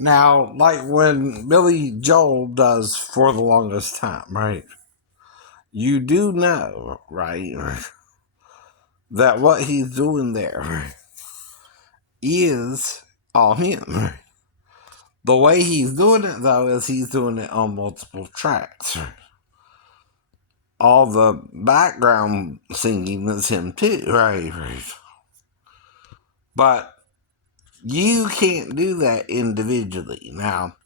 Now, like when Billy Joel does For the Longest Time, right? You do know, right, that what he's doing there is all him. The way he's doing it, though, is he's doing it on multiple tracks. All the background singing is him, too, right? But you can't do that individually. Now,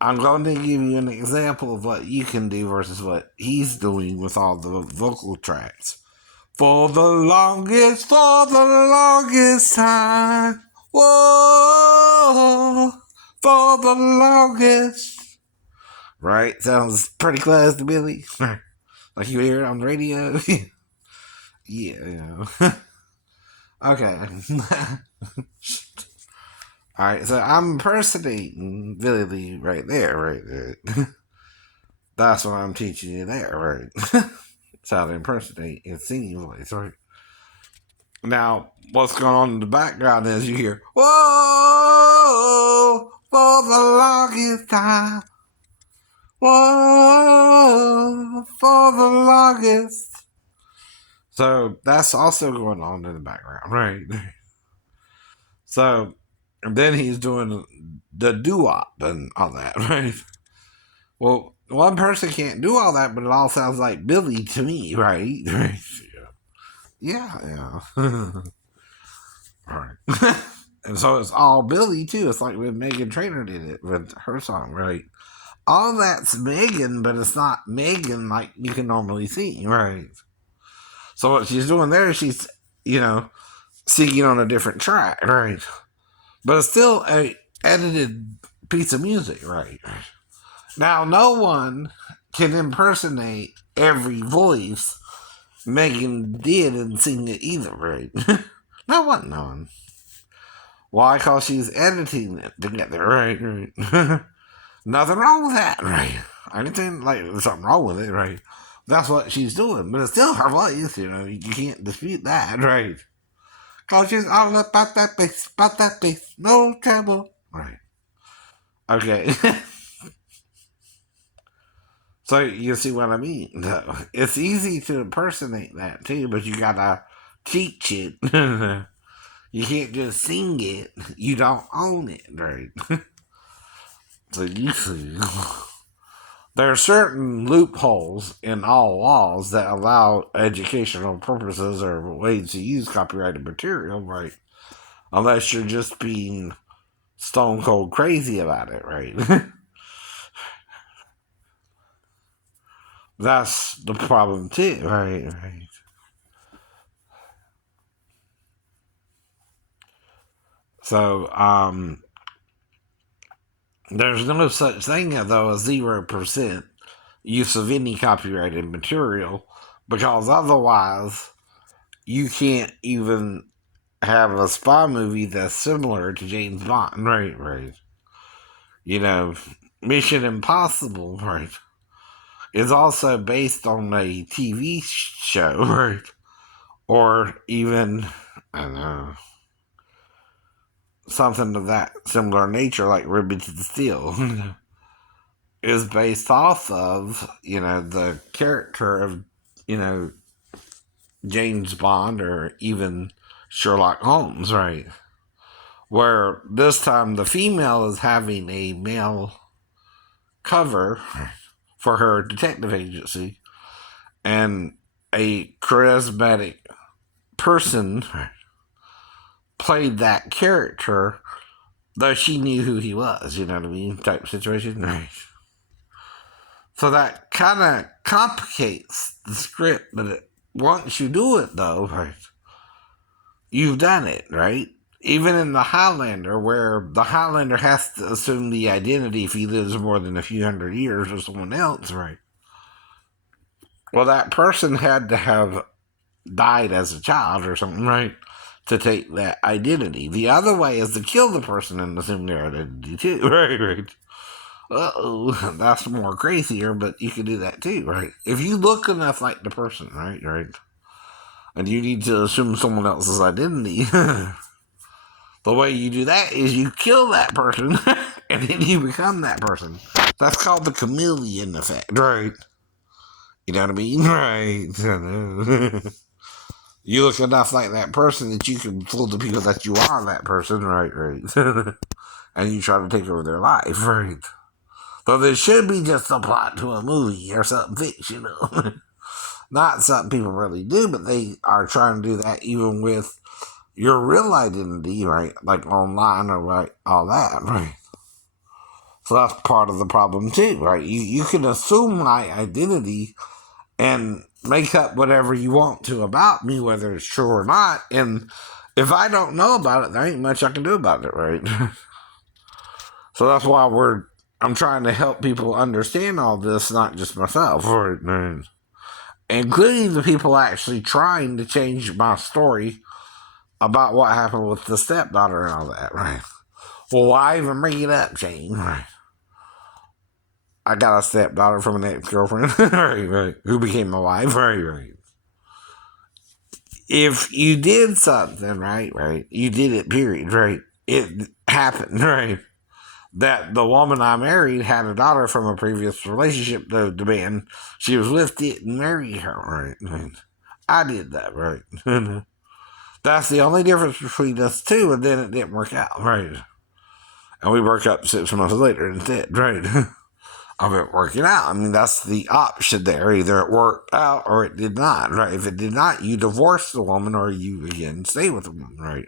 I'm going to give you an example of what you can do versus what he's doing with all the vocal tracks. For the longest time. Whoa, for the longest. Right? Sounds pretty close to Billy. Like you hear it on the radio. Yeah. Okay. Alright, so I'm impersonating Billy Lee right there, right there. That's what I'm teaching you there, right? It's how to impersonate his singing voice, right? Now, what's going on in the background is you hear, whoa, for the longest time. Whoa, for the longest. So that's also going on in the background, right? So, and then he's doing the doo-wop and all that, right? Well, one person can't do all that, but it all sounds like Billy to me, right? Yeah. Right. And so it's all Billy, too. It's like when Meghan Trainor did it with her song, right? All that's Megan, but it's not Megan like you can normally see, right? So what she's doing there, she's, singing on a different track, right? But it's still a edited piece of music, right? Now, no one can impersonate every voice Megan did and sing it either, right? No one. Why? Because she's editing it together, right? Nothing wrong with that, right? I didn't think like there's something wrong with it, right? That's what she's doing, but it's still her voice, you can't dispute that, right? Cause she's all about that bass, no trouble, right? Okay. So you see what I mean? It's easy to impersonate that too, but you gotta teach it. You can't just sing it. You don't own it, right? So you see. There are certain loopholes in all laws that allow educational purposes or ways to use copyrighted material, right? Unless you're just being stone cold crazy about it, right? That's the problem too, right? So, there's no such thing though as 0% use of any copyrighted material because otherwise you can't even have a spy movie that's similar to James Bond, right. Mission Impossible, right, is also based on a TV show, right, or even, I don't know, something of that similar nature like Riveted Steel is based off of, the character of, James Bond or even Sherlock Holmes, right? Where this time the female is having a male cover for her detective agency, and a charismatic person played that character, though she knew who he was, you know what I mean? Type situation, right? So that kind of complicates the script, but once you do it, though, right, you've done it, right? Even in the Highlander, where the Highlander has to assume the identity if he lives more than a few hundred years or someone else, right? Well, that person had to have died as a child or something, right? To take that identity. The other way is to kill the person and assume their identity too, right? Uh-oh, that's more crazier, but you can do that too, right? If you look enough like the person, right? And you need to assume someone else's identity, The way you do that is you kill that person and then you become that person. That's called the chameleon effect, right? You know what I mean? Right. You look enough like that person that you can fool the people that you are that person, right? And you try to take over their life, right? So this should be just a plot to a movie or something fictional. Not something people really do, but they are trying to do that even with your real identity, right? Like online or right, all that, right? So that's part of the problem too, right? You can assume my identity and make up whatever you want to about me, whether it's true or not. And if I don't know about it, there ain't much I can do about it, right? So that's why I'm trying to help people understand all this, not just myself, right? Including the people actually trying to change my story about what happened with the stepdaughter and all that, right? Well, why even bring it up, Jane? Right. I got a stepdaughter from an ex-girlfriend, right, who became my wife, right. If you did something, right, you did it, period, right? It happened, right? That the woman I married had a daughter from a previous relationship, though the man she was with didn't marry her, right? I did that, right? That's the only difference between us two, and then it didn't work out, right? And we broke up 6 months later instead, right? Of it working out. I mean, that's the option there. Either it worked out or it did not, right? If it did not, you divorce the woman or you, again, stay with the woman, right?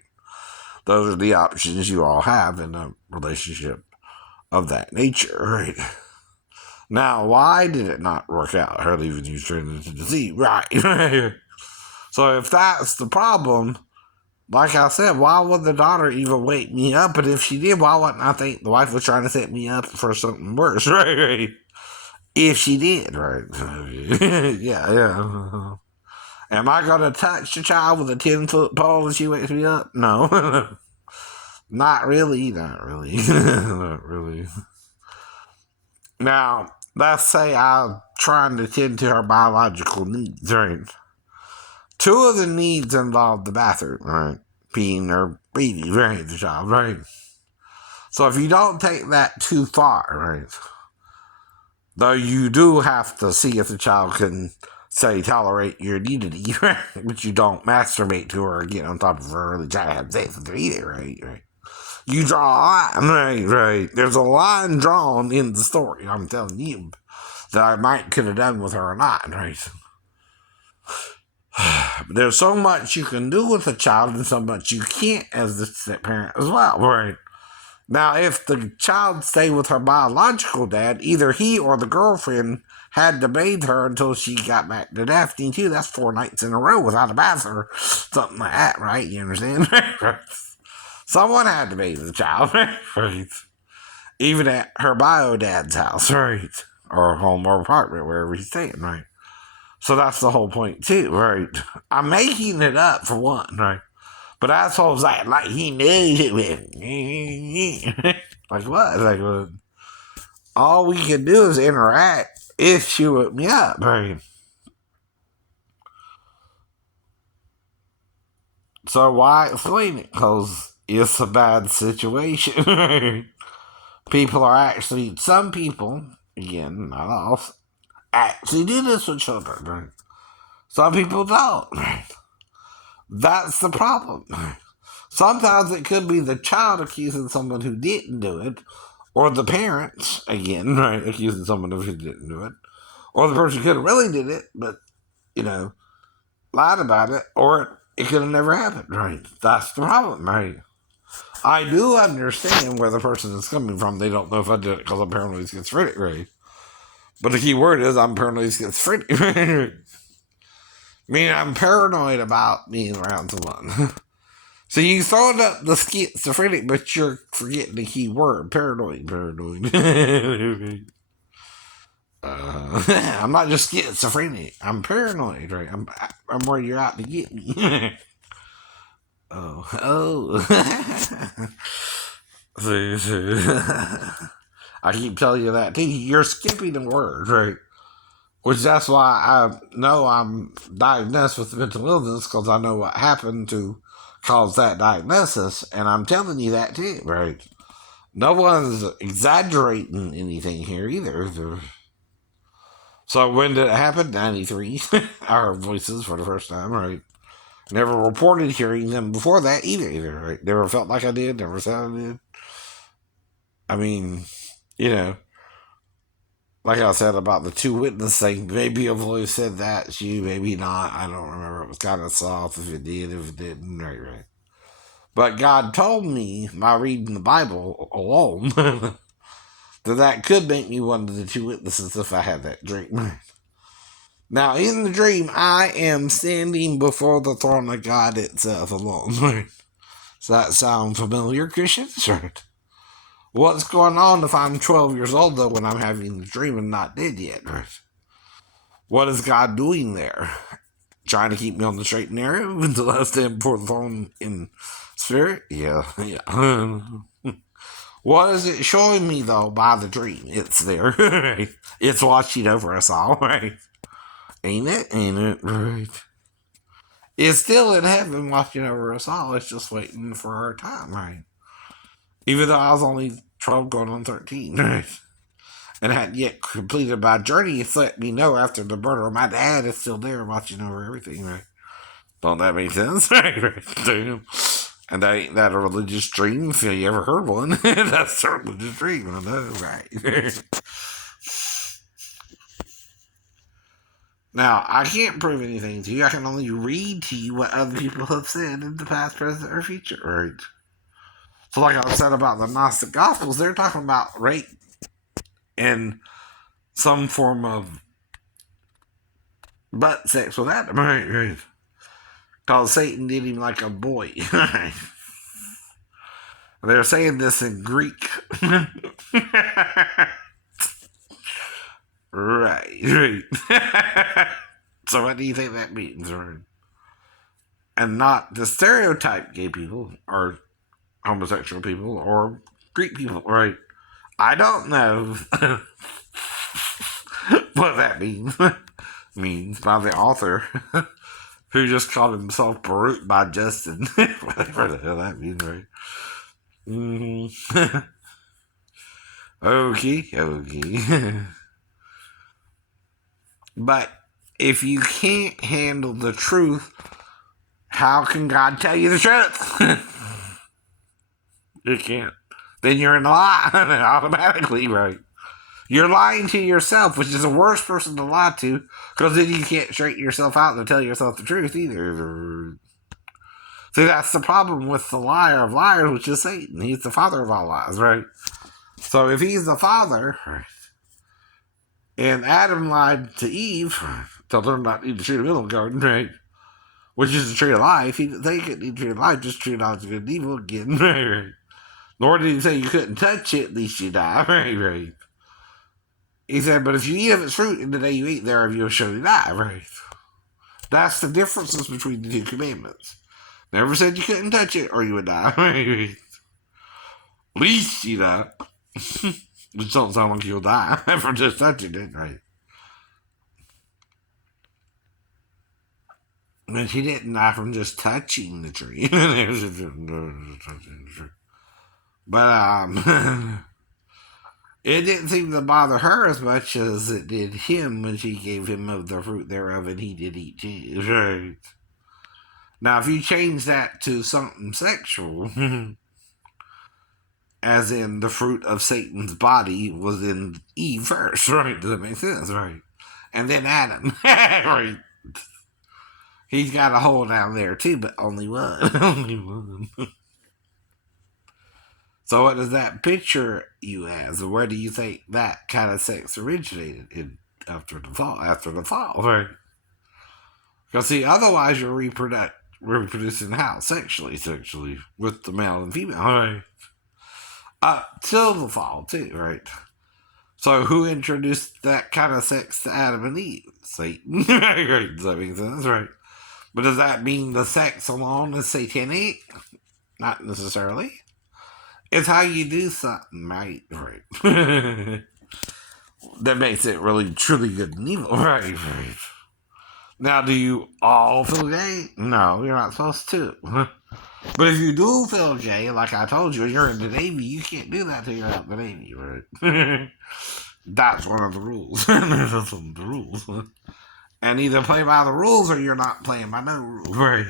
Those are the options you all have in a relationship of that nature, right? Now, why did it not work out? Her leaving you straight into the sea, right? So if that's the problem, like I said, why would the daughter even wake me up? But if she did, why wouldn't I think the wife was trying to set me up for something worse, right? If she did, right? yeah. Am I going to touch the child with a 10-foot pole when she wakes me up? No. Not really. Not really. Now, let's say I'm trying to tend to her biological needs, right? Two of the needs involve the bathroom, right? Peeing or baby, right? The child, right? So if you don't take that too far, right? Though you do have to see if the child can, say, tolerate your nudity, right? But you don't masturbate to her or get on top of her or really try to have sex with her either, right? You draw a line, right? There's a line drawn in the story, I'm telling you, that I might could have done with her or not, right? But there's so much you can do with a child and so much you can't as the step parent as well, right? Now, if the child stayed with her biological dad, either he or the girlfriend had to bathe her until she got back to Daphne, too. That's 4 nights in a row without a bath or something like that, right? You understand? Someone had to bathe the child, right? Even at her bio dad's house, right? Or home or apartment, wherever he's staying, right? So that's the whole point, too, right? I'm making it up for one, right? But assholes act like he knows it with. Like what? Like, well, all we can do is interact if she woke me up, right? So why explain it? Because it's a bad situation. People are actually, some people, again, not all, actually do this with children, right? Some people don't, right? That's the problem. Sometimes it could be the child accusing someone who didn't do it, or the parents, again, right, accusing someone who didn't do it, or the person could have really did it, but, lied about it, or it could have never happened, right? That's the problem, right? I do understand where the person is coming from. They don't know if I did it because I'm paranoid schizophrenic, right? But the key word is I'm paranoid schizophrenic. I mean, I'm paranoid about being around someone. So you throwing up the schizophrenic, but you're forgetting the key word, paranoid. I'm not just schizophrenic. I'm paranoid, right? I'm worried you're out to get me. oh. I keep telling you that too. You're skipping the word, right? Which that's why I know I'm diagnosed with mental illness because I know what happened to caused that diagnosis, and I'm telling you that too, right? No one's exaggerating anything here either. So when did it happen? 93. I heard voices for the first time, right? Never reported hearing them before that either, right? Never felt like I did, never said I did. I mean, you know, like I said about the two witness thing, maybe a voice said that, it's you, maybe not. I don't remember. It was kind of soft if it did, if it didn't, right, right. But God told me by reading the Bible alone that could make me one of the two witnesses if I had that dream. Now, in the dream, I am standing before the throne of God itself alone. Does that sound familiar, Christians? Right. What's going on if I'm 12 years old, though, when I'm having the dream and not dead yet? Right? What is God doing there? Trying to keep me on the straight and narrow until I stand before the throne in spirit? Yeah, yeah. What is it showing me, though, by the dream? It's there. Right? It's watching over us all, right? Ain't it? Ain't it? Right. It's still in heaven watching over us all. It's just waiting for our time, right? Even though I was only 12 going on 13, right? And hadn't yet completed my journey, it's let me know after the murder of my dad is still there watching over everything, right? Don't that make sense? Right? Damn. And that ain't that a religious dream if you ever heard one. That's a religious dream, I know, right? Now, I can't prove anything to you. I can only read to you what other people have said in the past, present, or future, right? So, like I said about the Gnostic Gospels, they're talking about rape and some form of butt sex with Adam, right? Because Satan did him like a boy. They're saying this in Greek. Right. So, what do you think that means? And not to stereotype gay people or homosexual people or Greek people, right? I don't know what that means by the author who just called himself Baruch by Justin. Whatever the hell that means, right? Mm-hmm. Okay. But if you can't handle the truth, how can God tell you the truth? You can't. Then you're in a lie automatically, right? You're lying to yourself, which is the worst person to lie to, because then you can't straighten yourself out and tell yourself the truth either. See, that's the problem with the liar of liars, which is Satan. He's the father of all lies, right? So if he's the father, and Adam lied to Eve, told her not to eat the tree of the middle of the garden, right? Which is the tree of life. He didn't say you couldn't eat the tree of life, just tree of knowledge of good and evil again, right? Nor did he say you couldn't touch it, lest you die, right? He said, but if you eat of its fruit in the day you eat thereof, you will surely die, right? That's the differences between the two commandments. Never said you couldn't touch it or you would die, right? Least you die. Which don't sound like you'll die from just touching it, right? But she didn't die from just touching the tree. But it didn't seem to bother her as much as it did him when she gave him of the fruit thereof, and he did eat too. Right? Now, if you change that to something sexual, as in the fruit of Satan's body was in Eve first, right? Does that make sense, right? And then Adam, right? He's got a hole down there too, but only one. Only one. So what does that picture you as? Where do you think that kind of sex originated in after the fall? After the fall, right? Because see, otherwise you're reproducing how sexually with the male and female, right? Up till the fall too, right? So who introduced that kind of sex to Adam and Eve? Satan, right? Does that make sense, right? But does that mean the sex alone is satanic? Not necessarily. It's how you do something, right? Right. That makes it really truly good and evil, right? Now, do you all feel gay? No, you're not supposed to. But if you do feel gay, like I told you, you're in the Navy, you can't do that till you're out in the Navy, right? That's one of the rules. That's one of the rules. And either play by the rules or you're not playing by no rules, right?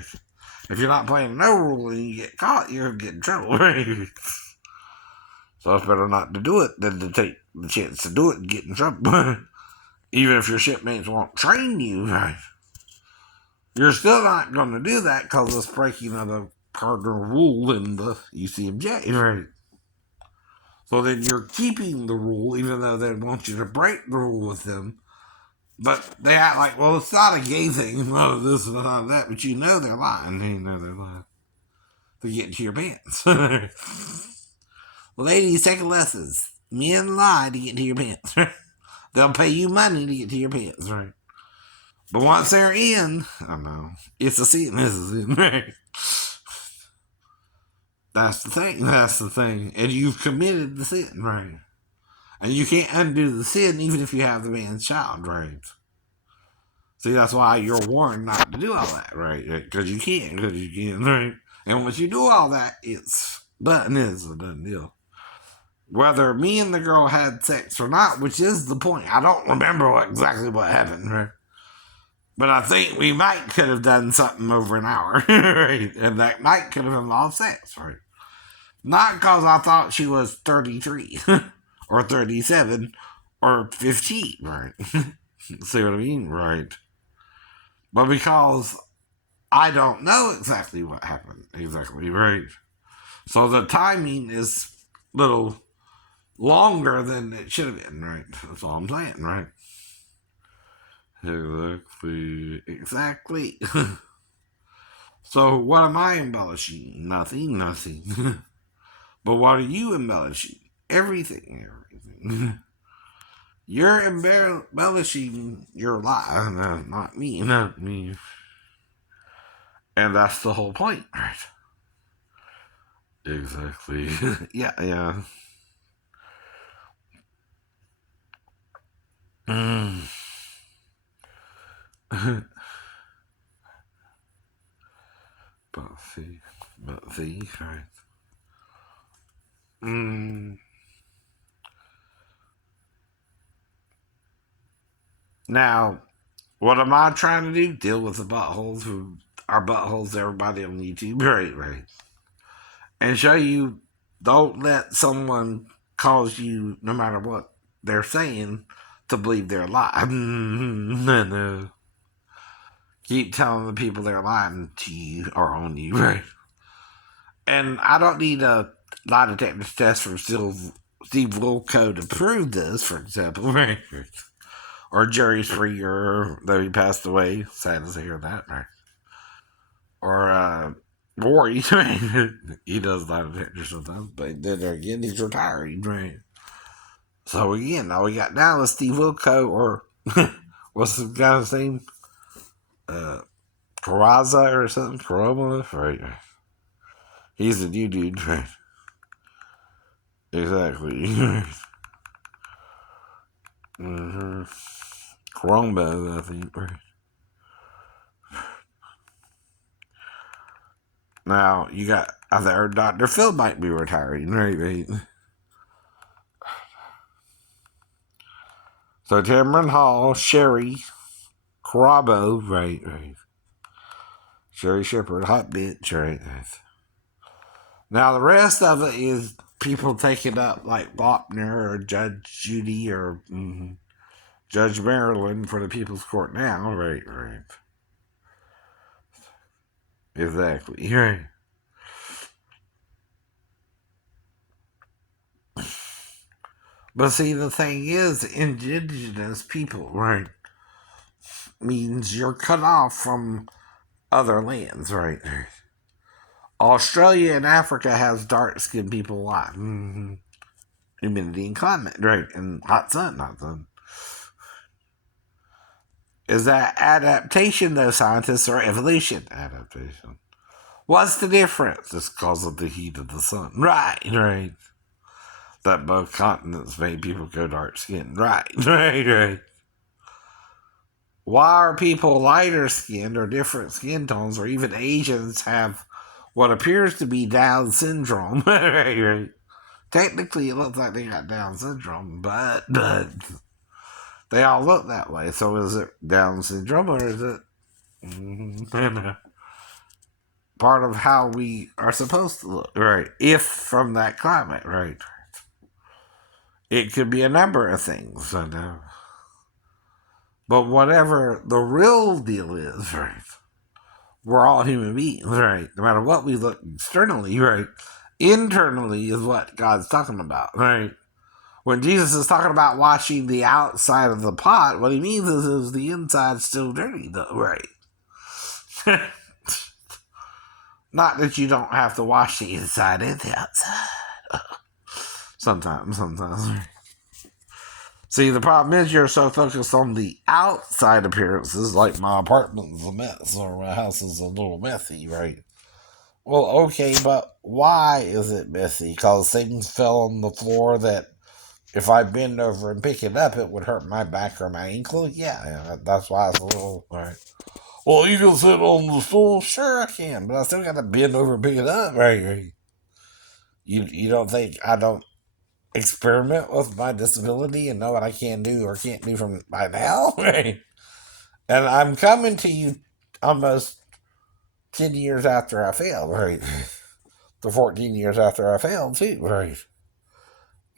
If you're not playing no rule and you get caught, you're gonna get in trouble, right? So it's better not to do it than to take the chance to do it and get in trouble. Even if your shipmates won't train you, right? You're still not going to do that because it's breaking of the cardinal rule in the UCMJ, right? So then you're keeping the rule, even though they want you to break the rule with them. But they act like, well, it's not a gay thing, none of this and none of that. But you know they're lying. You know they're lying. To get into your pants. Ladies, take lessons. Men lie to get into your pants. They'll pay you money to get to your pants, right? But once they're in, I know, it's a sin. This is in right? That's the thing. That's the thing. And you've committed the sin, right? And you can't undo the sin even if you have the man's child, right? See, that's why you're warned not to do all that, right? Because you can't, because you can, right? And once you do all that, it's done. It's a done deal. Whether me and the girl had sex or not, which is the point. I don't remember exactly what happened, right? But I think we might could have done something over an hour, right? And that might could have involved sex, right? Not because I thought she was 33 or 37 or 15, right? See what I mean? Right. But because I don't know exactly what happened, exactly, right? So the timing is a little longer than it should have been, right? That's all I'm saying, right? Exactly. Exactly. So what am I embellishing? Nothing, nothing. But what are you embellishing? Everything, everything. You're embellishing your lie, not me, not me. And that's the whole point, right? Exactly. Yeah, yeah. Mm. see, see, right? Mm. Now, what am I trying to do? Deal with the buttholes who are buttholes to everybody on YouTube, right, right? And show you, don't let someone cause you, no matter what they're saying, to believe they're lying. No, no. Keep telling the people they're lying to you or on you, right? And I don't need a lie detector test from Steve Wilco to prove this, for example, right? Or Jerry Springer, though he passed away. Sad to hear that, right? Or Rory, right? He does lie detector sometimes, but then again, he's retired, right? So again, all we got now is Steve Wilco, or what's the guy's name? Peraza or something? Coroma, right? He's a new dude, right? Exactly. Mm-hmm. Crombo, I think. Right. Now, you got, I heard Dr. Phil might be retiring, right? So, Tamron Hall, Sherry, Carabo, right, right. Sherry Shepherd, hot bitch, right. Now, the rest of it is people taking up like Lochner or Judge Judy or Judge Marilyn for the People's Court now, right, right. Exactly, right. But see, the thing is, indigenous people, right, means you're cut off from other lands, right? Australia and Africa has dark skinned people a lot. Mm-hmm. Humidity and climate, right? And hot sun, hot sun. Is that adaptation, though, scientists, or evolution? Adaptation. What's the difference? It's because of the heat of the sun. Right, right. That both continents made people go dark skinned. Right, right, right. why are people lighter skinned or different skin tones, or even Asians have what appears to be Down syndrome? Right. Technically, it looks like they got Down syndrome, but they all look that way. So is it Down syndrome, or is it part of how we are supposed to look? Right. If from that climate, right. It could be a number of things. But whatever the real deal is, right, we're all human beings, right? No matter what we look externally, right? Internally is what God's talking about, right? When Jesus is talking about washing the outside of the pot, what he means is the inside's still dirty, though, right? Not that you don't have to wash the inside and the outside. Sometimes. See, the problem is you're so focused on the outside appearances, like my apartment's a mess or my house is a little messy, right? Well, okay, but why is it messy? Because things fell on the floor that if I bend over and pick it up, it would hurt my back or my ankle? Yeah, that's why it's a little, right? Well, you can sit on the stool? Sure I can, but I still got to bend over and pick it up, right? You don't think I don't experiment with my disability and know what I can do or can't do from by now, right? And I'm coming to you almost 10 years after I failed, right? The 14 years after I failed, too, right?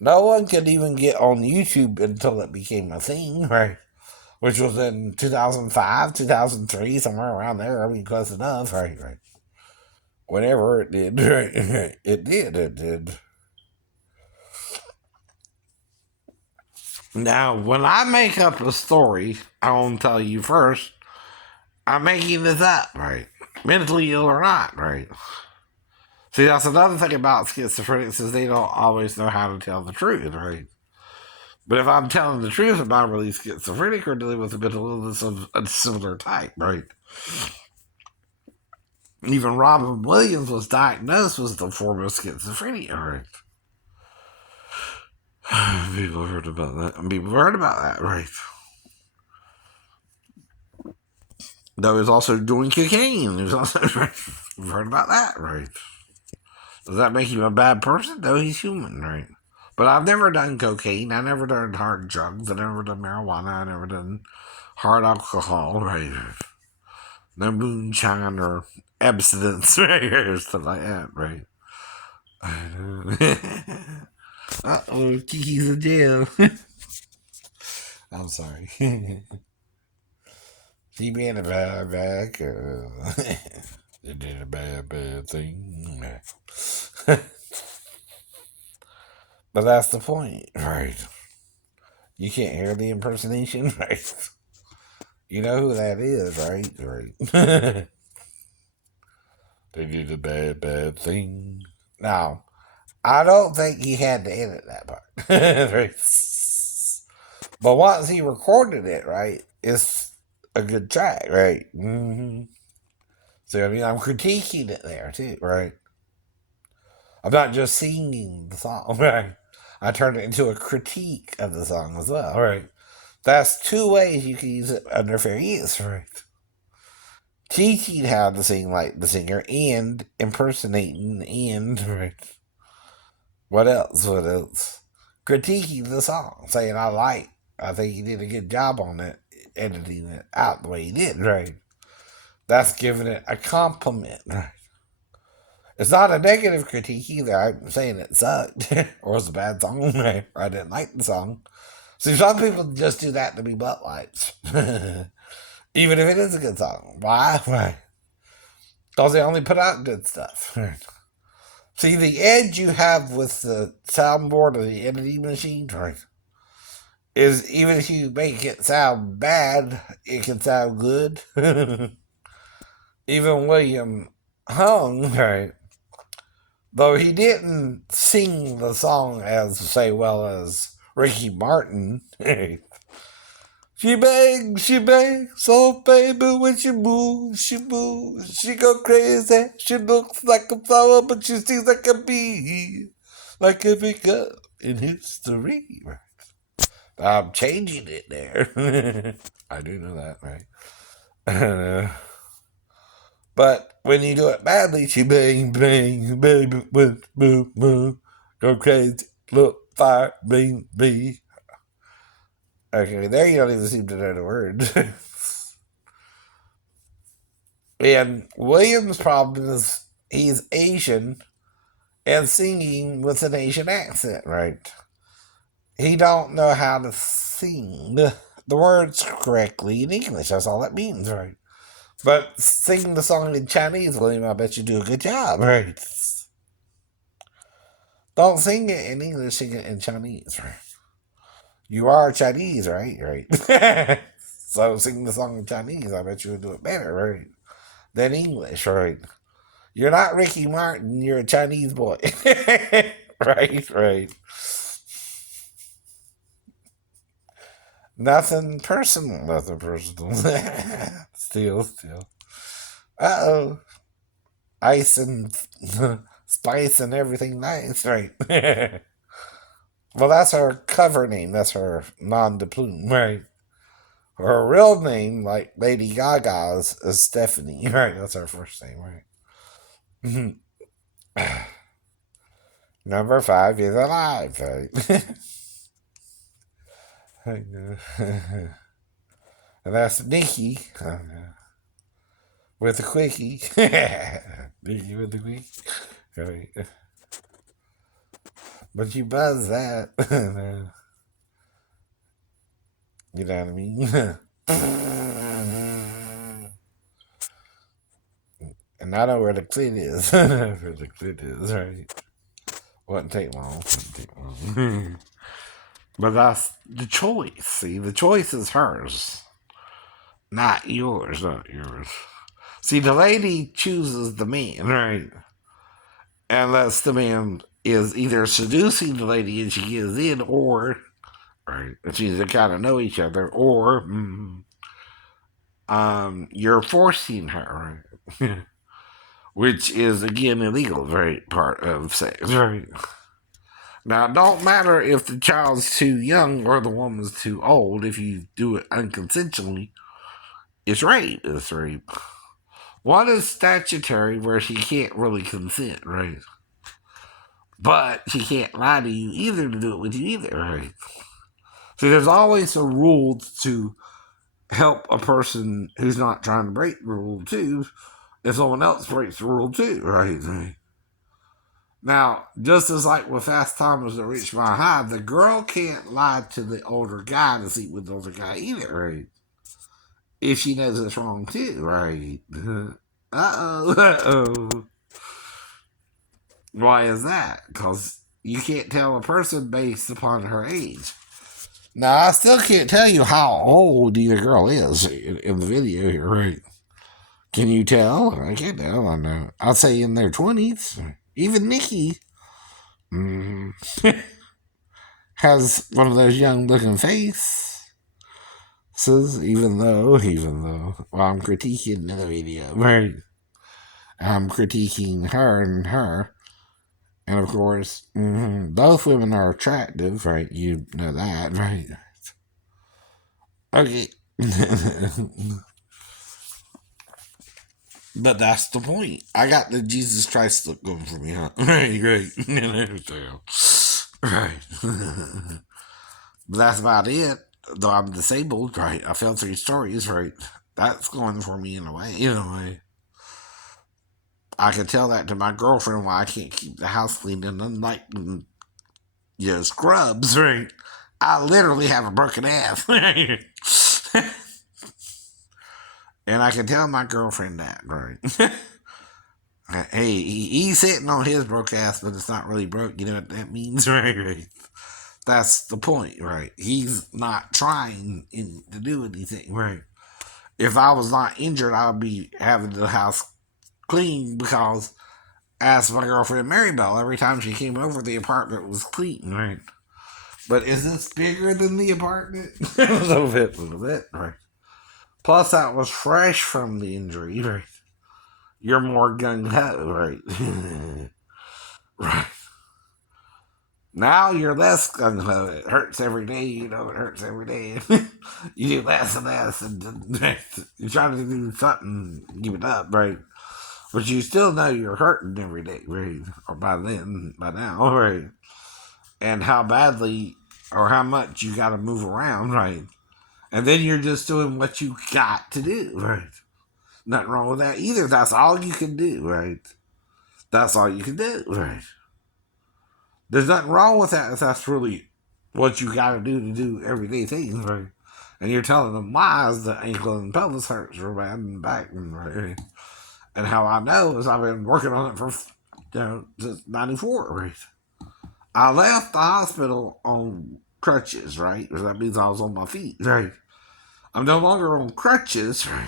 No one could even get on YouTube until it became a thing, right? Which was in 2005, 2003, somewhere around there. I mean, close enough, right? Whenever it did, right? It did. Now, when I make up a story, I won't tell you first, I'm making this up, right? Mentally ill or not, right? See, that's another thing about schizophrenics is they don't always know how to tell the truth, right? But if I'm telling the truth about really schizophrenic or dealing with a mental illness of a similar type, right? Even Robin Williams was diagnosed with the form of schizophrenia, right? People heard about that, right? Though he was also doing cocaine. He was also, right? You've heard about that, right? Does that make him a bad person? No, he's human, right? But I've never done cocaine. I never done hard drugs. I never done marijuana. I never done hard alcohol, right? No moonshine or abstinence, right? Or stuff like that, right? Uh-oh, Kiki's in jail. I'm sorry. She being a bad girl. They did a bad thing. But that's the point, right? You can't hear the impersonation, right? You know who that is, right? Right. They did a bad thing. Now, I don't think he had to edit that part. Right? But once he recorded it, right, it's a good track, right? Mm-hmm. So, I mean, I'm critiquing it there, too, right? I'm not just singing the song, right? I turned it into a critique of the song as well, right? That's two ways you can use it under fair use, right? Teaching how to sing like the singer and impersonating and, right? What else? Critiquing the song, saying I think he did a good job on it, editing it out the way he did, right? That's giving it a compliment, right? It's not a negative critique either. I'm saying it sucked or was a bad song, right? Or I didn't like the song. See, some people just do that to be butt wipes. Even if it is a good song. Why? Why? Because they only put out good stuff. See, the edge you have with the soundboard or the editing machine, right, is even if you make it sound bad, it can sound good. Even William Hung, right, though he didn't sing the song as, say, well as Ricky Martin, she begs, oh baby, when she moves, she go crazy. She looks like a flower, but she sings like a bee, like every girl in history. I'm changing it there. I do know that, right? But when you do it badly, she bang, bang, bang, boom, boom, boom, go crazy, look, fire, bing, bee. Okay, there you don't even seem to know the words. And William's problem is he's Asian and singing with an Asian accent, right? He don't know how to sing the words correctly in English. That's all that means, right? But singing the song in Chinese, William, I bet you do a good job, right? Don't sing it in English, sing it in Chinese, right? You are Chinese, right? Right. So sing the song in Chinese, I bet you would do it better, right? Than English, right? You're not Ricky Martin, you're a Chinese boy. Right, right. Nothing personal, nothing personal. Still. Uh-oh. Ice and spice and everything nice, right? Well, that's her cover name. That's her nom de plume, right? Her real name, like Lady Gaga's, is Stephanie, right? That's her first name, right? Number 5 is alive, right? And that's Nikki with the quickie. Nikki with the quickie. Right. But you buzz that. You know what I mean? And I know where the clit is. Where the clit is, right? Wouldn't take long. But that's the choice. See, the choice is hers, not yours, not yours. See, the lady chooses the man, right? Unless the man is either seducing the lady and she gives in, or, right, she they kind of know each other, or you're forcing her, right? Which is again illegal, right? Part of sex, right? Now, it don't matter if the child's too young or the woman's too old. If you do it unconsensually, it's rape. It's rape. One is statutory, where she can't really consent, right? But she can't lie to you either to do it with you either, right? See, there's always a rule to help a person who's not trying to break the rule too, if someone else breaks the rule too, right? Now, just as like with Fast Times at Ridgemont High, the girl can't lie to the older guy to sleep with the older guy either, right? If she knows it's wrong too, right? Uh-oh. Why is that? Because you can't tell a person based upon her age. Now, I still can't tell you how old either girl is in the video here, right? Can you tell? I can't tell. I know. I'd say in their 20s. Even Nikki has one of those young looking faces, even though, well, I'm critiquing the video, right? I'm critiquing her and her. And of course, both women are attractive, right? You know that, right? Okay. But that's the point. I got the Jesus Christ look going for me, huh? Right, right. Right. But that's about it. Though I'm disabled, right? I fell 3 stories, right? That's going for me in a way, I can tell that to my girlfriend why I can't keep the house clean. And unlike, scrubs, right? I literally have a broken ass. And I can tell my girlfriend that, right? Hey, he's sitting on his broke ass, but it's not really broke. You know what that means, right? That's the point, right? He's not trying to do anything, right? If I was not injured, I would be having the house clean because, as my girlfriend Maribel, every time she came over, the apartment was clean, right? But is this bigger than the apartment? A little bit, right? Plus, that was fresh from the injury, right? You're more gung ho, right? Right. Now you're less gung ho. It hurts every day. You know, it hurts every day. You do less and less, and you try to do something, give it up, right? But you still know you're hurting every day, right? Or by now, right? And how badly or how much you got to move around, right? And then you're just doing what you got to do, right? Nothing wrong with that either. That's all you can do, right? That's all you can do, right? There's nothing wrong with that if that's really what you got to do everyday things, right? And you're telling them why is the ankle and pelvis hurts real bad and back and right. And how I know is I've been working on it for since '94, right? I left the hospital on crutches, right? That means I was on my feet, right? I'm no longer on crutches, right?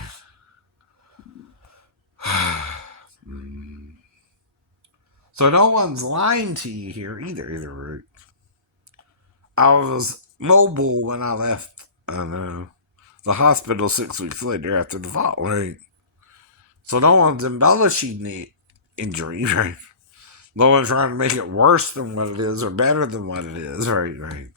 So no one's lying to you here either, right? I was mobile when I left. I know the hospital 6 weeks later after the fall, right? So no one's embellishing the injury, right? No one's trying to make it worse than what it is or better than what it is, right? Right.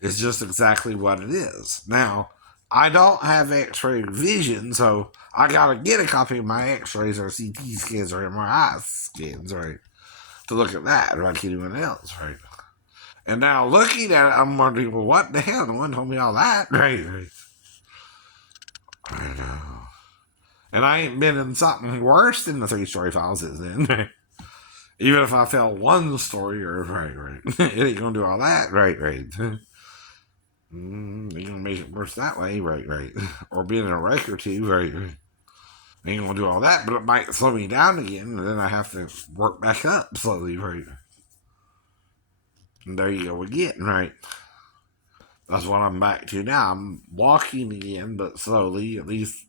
It's just exactly what it is. Now, I don't have X-ray vision, so I gotta get a copy of my X-rays or CT scans or MRI scans, right, to look at that like anyone else, right? And now looking at it, I'm wondering, well, what the hell? No one told me all that, right? Right. I know. And I ain't been in something worse than the three-story files is in. Right? Even if I fell one story, or right, it ain't gonna do all that, right. Ain't gonna make it worse that way, right. Or being in a wreck or two, right. Ain't gonna do all that, but it might slow me down again, and then I have to work back up slowly, right. And there you go again, right. That's what I'm back to now. I'm walking again, but slowly, at least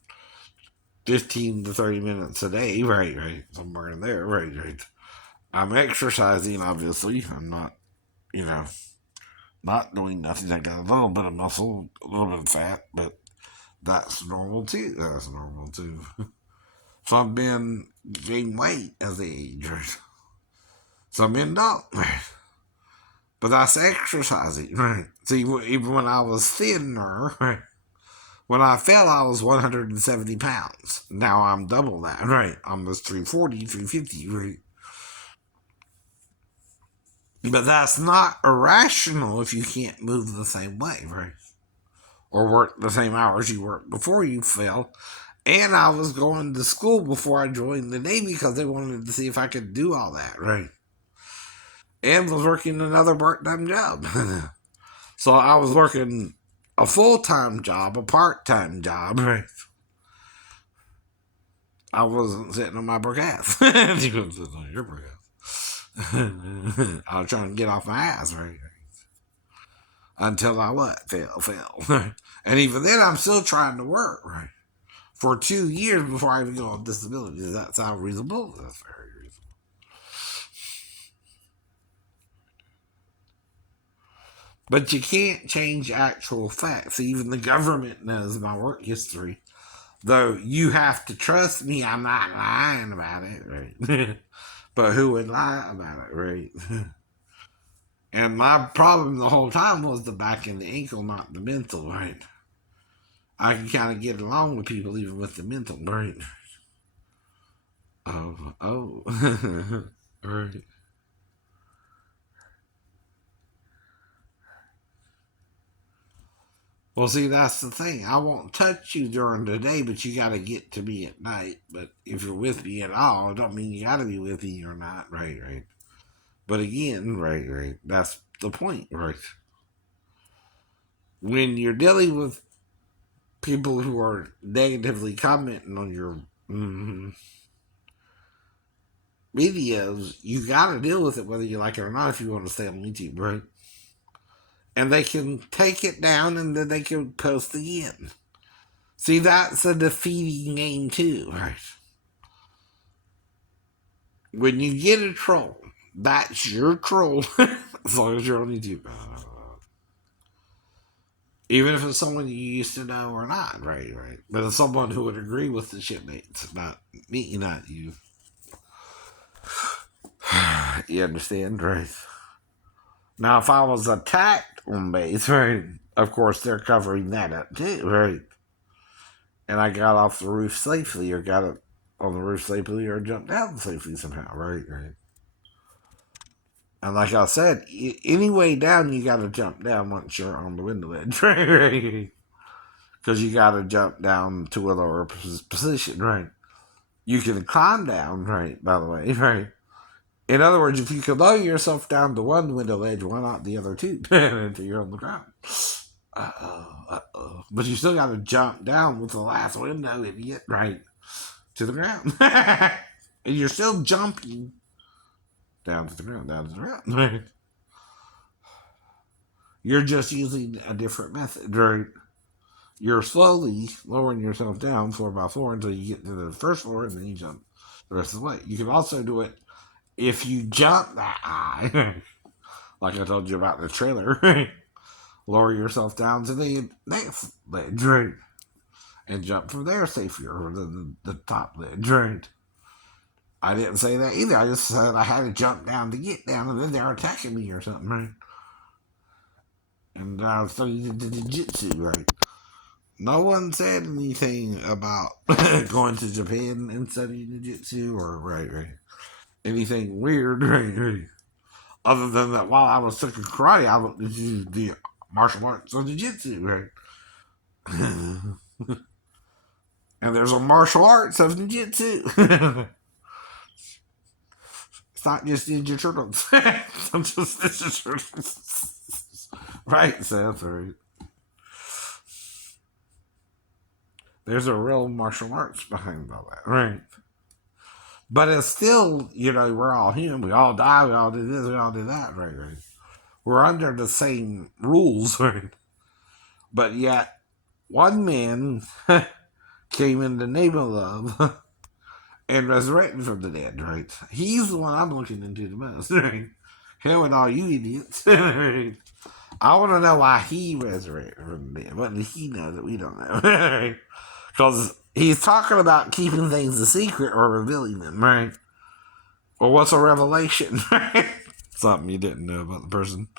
15 to 30 minutes a day, right, somewhere in there, right. I'm exercising, obviously. I'm not, you know, not doing nothing. I got a little bit of muscle, a little bit of fat, but that's normal too. That's normal too. So I've been gaining weight as I age. Right? Some men don't. Right? But that's exercising. Right? See, even when I was thinner, right? When I fell, I was 170 pounds. Now I'm double that. Right? I'm almost 340, 350. Right? But that's not irrational if you can't move the same way, right? Or work the same hours you worked before you fell. And I was going to school before I joined the Navy because they wanted to see if I could do all that, right? And was working another part time job. So I was working a full time job, a part time job, right? I wasn't sitting on my broke ass. You couldn't sit on your broke ass. I was trying to get off my ass, right? Until I what? Fell. And even then, I'm still trying to work, right? For 2 years before I even go on disability. Does that sound reasonable? That's very reasonable. But you can't change actual facts. Even the government knows my work history. Though you have to trust me, I'm not lying about it, right? But who would lie about it, right? And my problem the whole time was the back and the ankle, not the mental, right? I can kind of get along with people even with the mental, right? Oh, right. Well, see, that's the thing. I won't touch you during the day, but you got to get to me at night. But if you're with me at all, it don't mean you got to be with me or not, right. But again, right. That's the point, right? When you're dealing with people who are negatively commenting on your videos, you got to deal with it whether you like it or not if you want to stay on YouTube, right? And they can take it down and then they can post again. See, that's a defeating game too, right? When you get a troll, that's your troll. As long as you're on YouTube. Even if it's someone you used to know or not, right. But it's someone who would agree with the shitmates, not me, not you. You understand, right? Now, if I was attacked on base, right, of course they're covering that up too, right? And I got off the roof safely, or got it on the roof safely, or jumped down safely somehow, right? Right. And like I said, any way down, you got to jump down once you're on the window ledge, right? Because you got to jump down to a lower position, right? You can climb down, right? By the way, right? In other words, if you can lower yourself down to one window ledge, why not the other two until you're on the ground? But you still got to jump down with the last window, idiot, right? To the ground. And you're still jumping down to the ground, down to the ground, right? You're just using a different method, right? You're slowly lowering yourself down floor by floor until you get to the first floor, and then you jump the rest of the way. You can also do it if you jump that high, like I told you about the trailer. Lower yourself down to the next ledge, right? And jump from there safer than the top ledge, right? I didn't say that either. I just said I had to jump down to get down, and then they're attacking me or something, right? And I was studying the jiu-jitsu, right? No one said anything about going to Japan and studying jiu-jitsu or right. Anything weird, right. Other than that, while I was taking karate, I looked into the martial arts or jiu-jitsu, right. And there's a martial arts of jiu-jitsu. It's not just Ninja Turtles. It's just Ninja Turtles. Right, Seth, right. There's a real martial arts behind all that, right? But it's still, we're all human. We all die. We all do this. We all do that, right. We're under the same rules, right? But yet, one man came in the name of love and resurrected from the dead, right? He's the one I'm looking into the most, right? Hell with all you idiots. Right? I want to know why he resurrected from the dead. What did he know that we don't know? Right? Because he's talking about keeping things a secret or revealing them, right? Well, what's a revelation, right? Something you didn't know about the person.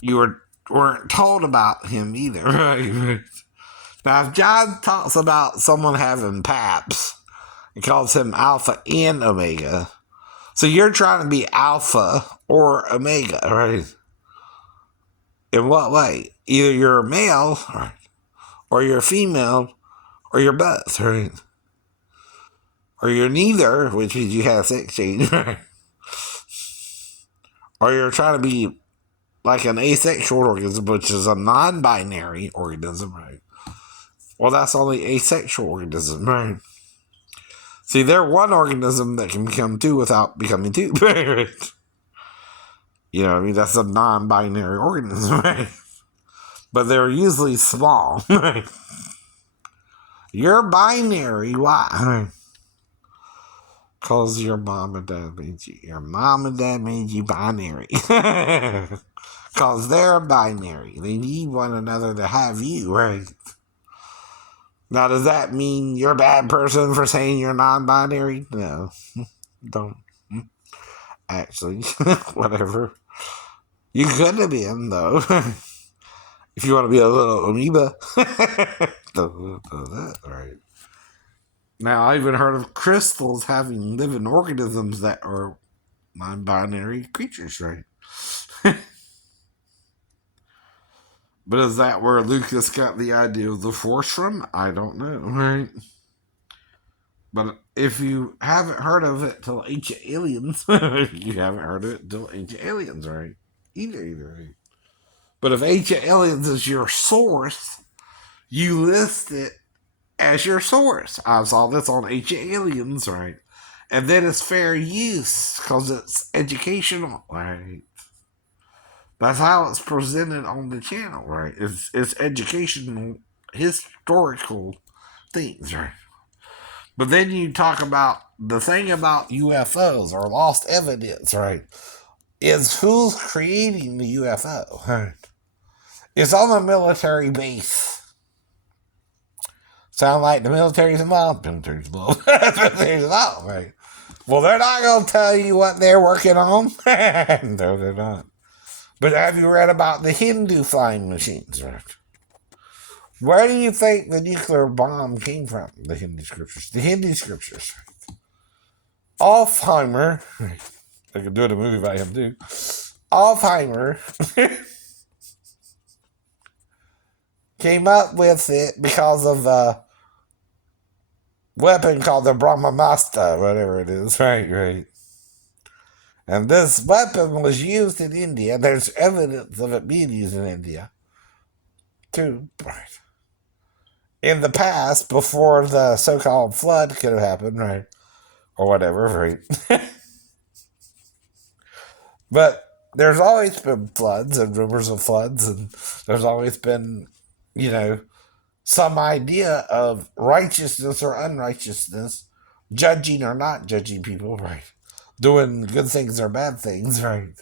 You weren't told about him either, right? Now, if John talks about someone having PAPS, he calls him Alpha and Omega. So you're trying to be Alpha or Omega, right? In what way? Either you're a male, right? Or you're a female, or you're both, right? Or you're neither, which means you have sex change, right? Or you're trying to be like an asexual organism, which is a non-binary organism, right? Well, that's only asexual organism, right? See, they're one organism that can become two without becoming two, right? You know what I mean? That's a non-binary organism, right? But they're usually small, right? You're binary, why? Because your mom and dad made you binary. Because they're binary. They need one another to have you, right? Now, does that mean you're a bad person for saying you're non-binary? No. Don't. Actually, whatever. You could have been, though. If you want to be a little amoeba. Right. Now, I even heard of crystals having living organisms that are non-binary creatures, right? But is that where Lucas got the idea of the Force from? I don't know, right? But if you haven't heard of it till Ancient Aliens, you haven't heard of it till Ancient Aliens, right? Either, right? But if Ancient Aliens is your source, you list it as your source. I saw this on Ancient Aliens, right? And then it's fair use because it's educational, right? That's how it's presented on the channel, right? It's educational, historical things, right? But then you talk about the thing about UFOs or lost evidence, right? Is who's creating the UFO, right? It's on a military base. Sound like the military's involved? Military's involved. Military's involved, right? Well, they're not going to tell you what they're working on. No, they're not. But have you read about the Hindu flying machines? Right? Where do you think the nuclear bomb came from? The Hindu scriptures. The Hindu scriptures. Alzheimer. They could do a movie about him too. Alzheimer came up with it because of a weapon called the Brahmastra, whatever it is. Right. And this weapon was used in India. There's evidence of it being used in India too. In the past, before the so-called flood could have happened, right? Or whatever, right? But there's always been floods and rumors of floods, and there's always been, some idea of righteousness or unrighteousness, judging or not judging people, right? Doing good things or bad things, right?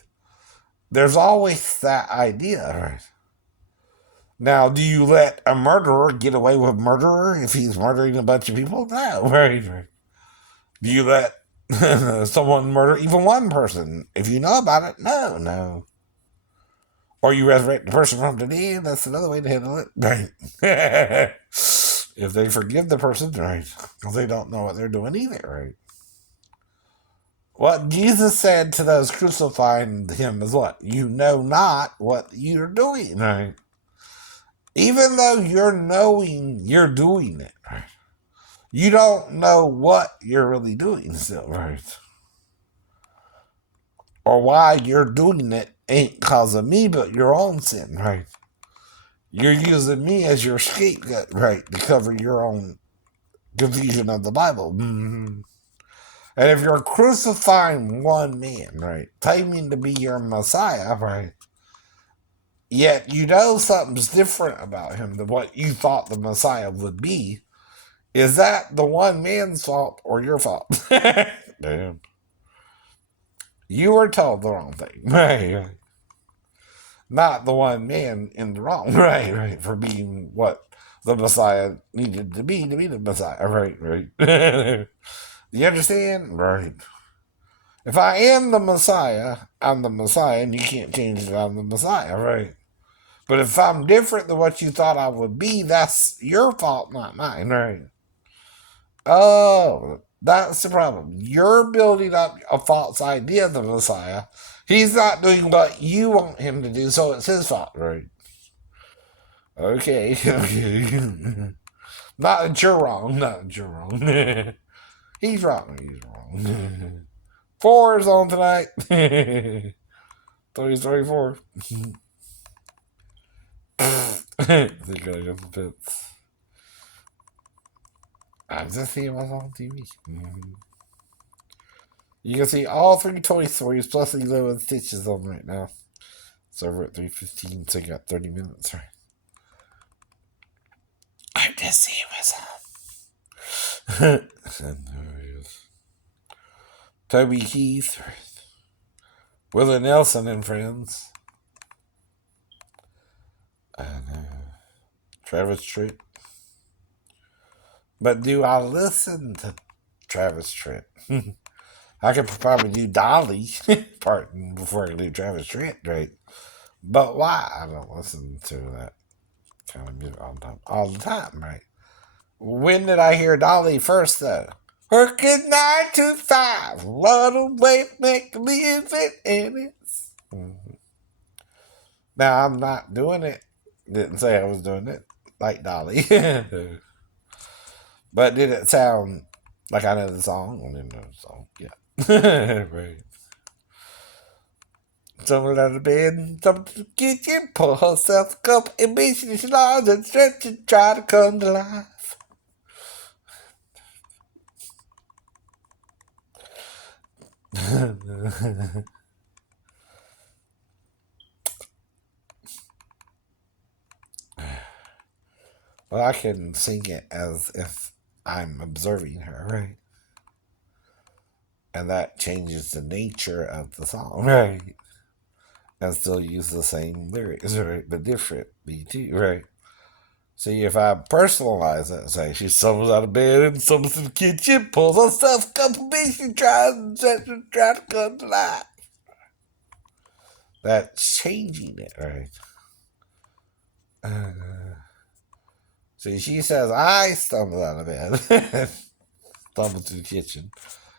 There's always that idea, right? Now, do you let a murderer get away with murder if he's murdering a bunch of people? No, right. Do you let someone murder even one person if you know about it? No. Or you resurrect the person from the dead, that's another way to handle it, right? If they forgive the person, right? Because they don't know what they're doing either, right? What Jesus said to those crucifying him is what? You know not what you're doing, right? Even though you're knowing you're doing it, right? You don't know what you're really doing still, right? Or why you're doing it ain't cause of me, but your own sin, right? You're using me as your scapegoat, right, to cover your own confusion of the Bible. Mm-hmm. And if you're crucifying one man, right, claiming to be your Messiah, right, yet you know something's different about him than what you thought the Messiah would be, is that the one man's fault or your fault? Damn. You were told the wrong thing, right? Not the one man in the wrong, right, for being what the Messiah needed to be the Messiah, right. You understand? Right. If I am the Messiah, I'm the Messiah, and you can't change it, I'm the Messiah, right? But if I'm different than what you thought I would be, that's your fault, not mine, right? Oh, that's the problem. You're building up a false idea of the Messiah. He's not doing what you want him to do, so it's his fault, right? Okay. Not that you're wrong. He's wrong. 4 is on tonight. 34. Think I got the bits. I'm just seeing what's on TV. You can see all 3 Toy Stories plus Lilo and Stitches on right now. It's over at 3:15, so you got 30 minutes, right? I'm just seeing what's on. And there he is. Toby Keith, Willie Nelson and friends. Travis Tritt. But do I listen to Travis Tritt? I could probably do Dolly part before I do Travis Tritt, right? But why? I don't listen to that kind of music all the time, right? When did I hear Dolly first, though? Working 9 to 5, what a way to make a living, and it's. Mm-hmm. Now, I'm not doing it. Didn't say I was doing it like Dolly. But did it sound like I know the song? I didn't know the song. Yeah. Right. Someone out of bed, someone to the kitchen, pour herself a cup, and basically she lies and stretch and try to come to life. Well, I can sing it as if I'm observing her, right? And that changes the nature of the song, right? And still use the same lyrics, right? But different BT, right? See, if I personalize it, say she stumbles out of bed and stumbles to the kitchen, pulls her stuff, couple beats, and tries to come to life. That's changing it, right? See, she says, I stumbled out of bed. Stumbled to the kitchen.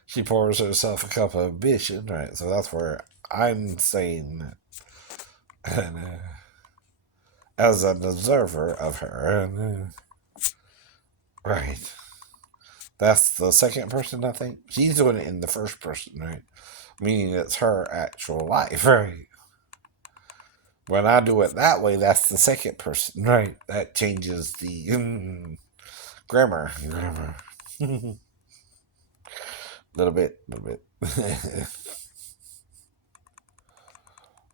She pours herself a cup of ambition, right? So that's where I'm saying that. And, as an observer of her. Right. That's the second person, I think. She's doing it in the first person, right? Meaning it's her actual life, right? When I do it that way, that's the second person, right? That changes the grammar. Little bit.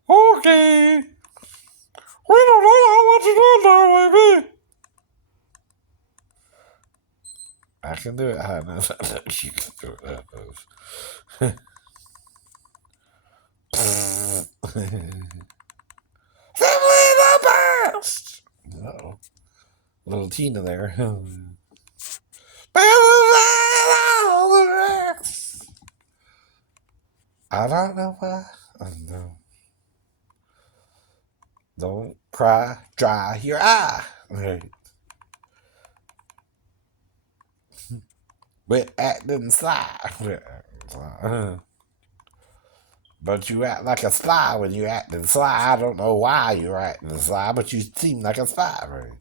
Okay. We don't know what to do now, baby. I can do it. I know you can do it. Family in the past. No, little Tina there. I don't know why. No. Don't cry, dry your eye. Right. But acting sly. But you act like a spy when you acting sly. I don't know why you're acting sly, but you seem like a spy, right?